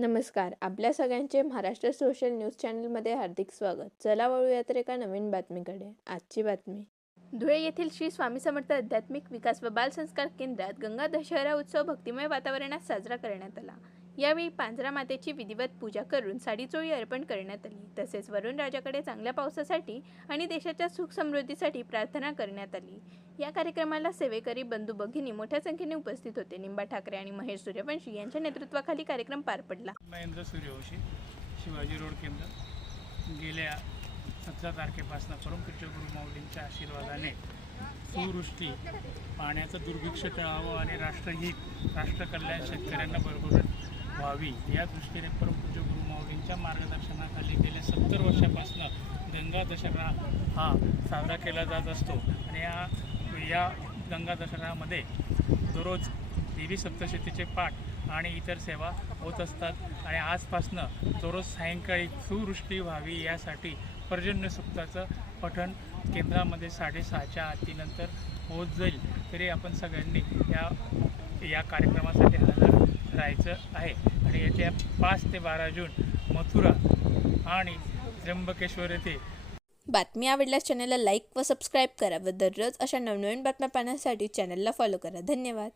नमस्कार. आपल्या सगळ्यांचे महाराष्ट्र सोशल न्यूज चॅनलमध्ये हार्दिक स्वागत. चला वळूया तर एका नवीन बातमीकडे. आजची बातमी. धुळे येथील श्री स्वामी समर्थ आध्यात्मिक विकास व बाल संस्कार केंद्रात गंगा दशहरा उत्सव भक्तिमय वातावरणात साजरा करण्यात आला. यावेळी पांजरा मातेची विधिवत पूजा करून साडीचोळी अर्पण करण्यात आली. तसेच वरुण राजाकडे चांगल्या पावसासाठी आणि देशाच्या सुख समृद्धीसाठी प्रार्थना करण्यात आली. या कार्यक्रमाला सेवेकरी बंधू भगिनी मोठ्या संख्येने उपस्थित होते. निंबा ठाकरे आणि महेश सूर्यवंशी यांच्या नेतृत्वाखाली कार्यक्रम पार पडला. महेंद्र सूर्यवंशी, शिवाजी रोड केंद्र. गेल्या 17 तारखेपासून परमपूज्य गुरु माऊलींच्या आशीर्वादाने सुवृष्टी, पाण्याचं दुर्भिक्ष टळावं आणि राष्ट्रहित, राष्ट्रकल्याण, शेतकऱ्यांना भरभरून व्हावी या दृष्टीने परमपूज्य गुरु माऊलींच्या मार्गदर्शनाखाली गेल्या 70 वर्षापासून गंगा दशहरा हा साजरा केला जात असतो. आणि या गंगा दशहरामध्ये दररोज देवी सप्तशतीचे पाठ आणि इतर सेवा होत असतात. आणि आजपासनं दररोज सायंकाळी सुवृष्टी व्हावी यासाठी पर्जन्य सूक्ताचं पठण केंद्रामध्ये 6:30च्या आरतीनंतर होत जाईल. तरी आपण सगळ्यांनी या कार्यक्रमासाठी हजर राहायचं आहे. आणि येत्या 5 ते 12 जून मथुरा आणि त्र्यंबकेश्वर येथे. बातमी आवडल्यास चॅनलला लाईक व सबस्क्राईब करा व दररोज अशा नवनवीन बातम्या पाहण्यासाठी चॅनलला फॉलो करा. धन्यवाद.